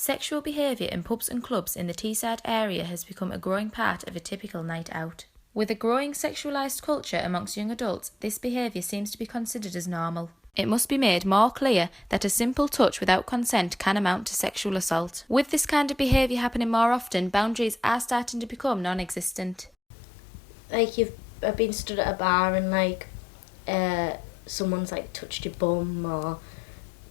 Sexual behaviour in pubs and clubs in the Teesside area has become a growing part of a typical night out. With a growing sexualised culture amongst young adults, this behaviour seems to be considered as normal. It must be made more clear that a simple touch without consent can amount to sexual assault. With this kind of behaviour happening more often, boundaries are starting to become non-existent. Like, I've been stood at a bar and someone's touched your bum or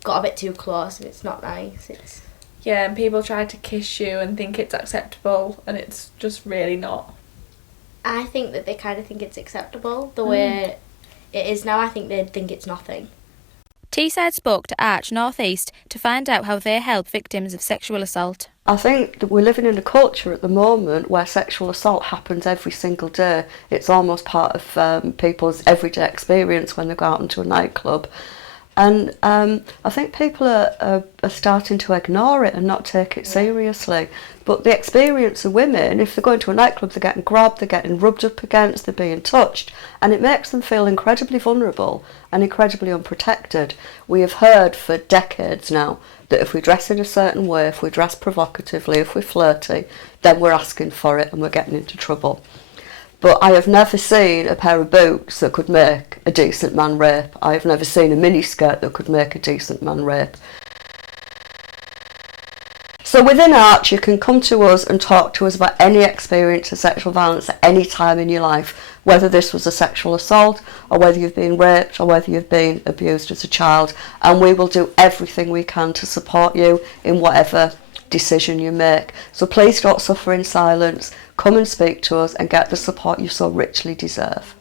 got a bit too close, and it's not nice. Yeah, and people try to kiss you and think it's acceptable, and it's just really not. I think that they kind of think it's acceptable. The way it is now, I think they'd think it's nothing. Teesside spoke to Arch North East to find out how they help victims of sexual assault. I think that we're living in a culture at the moment where sexual assault happens every single day. It's almost part of people's everyday experience when they go out into a nightclub. And I think people are starting to ignore it and not take it seriously. But the experience of women, if they're going to a nightclub, they're getting grabbed, they're getting rubbed up against, they're being touched, and it makes them feel incredibly vulnerable and incredibly unprotected. We have heard for decades now that if we dress in a certain way, if we dress provocatively, if we're flirty, then we're asking for it and we're getting into trouble. But I have never seen a pair of boots that could make a decent man rape. I have never seen a miniskirt that could make a decent man rape. So within Arch, you can come to us and talk to us about any experience of sexual violence at any time in your life, whether this was a sexual assault or whether you've been raped or whether you've been abused as a child, and we will do everything we can to support you in whatever decision you make. So please don't suffer in silence. Come and speak to us and get the support you so richly deserve.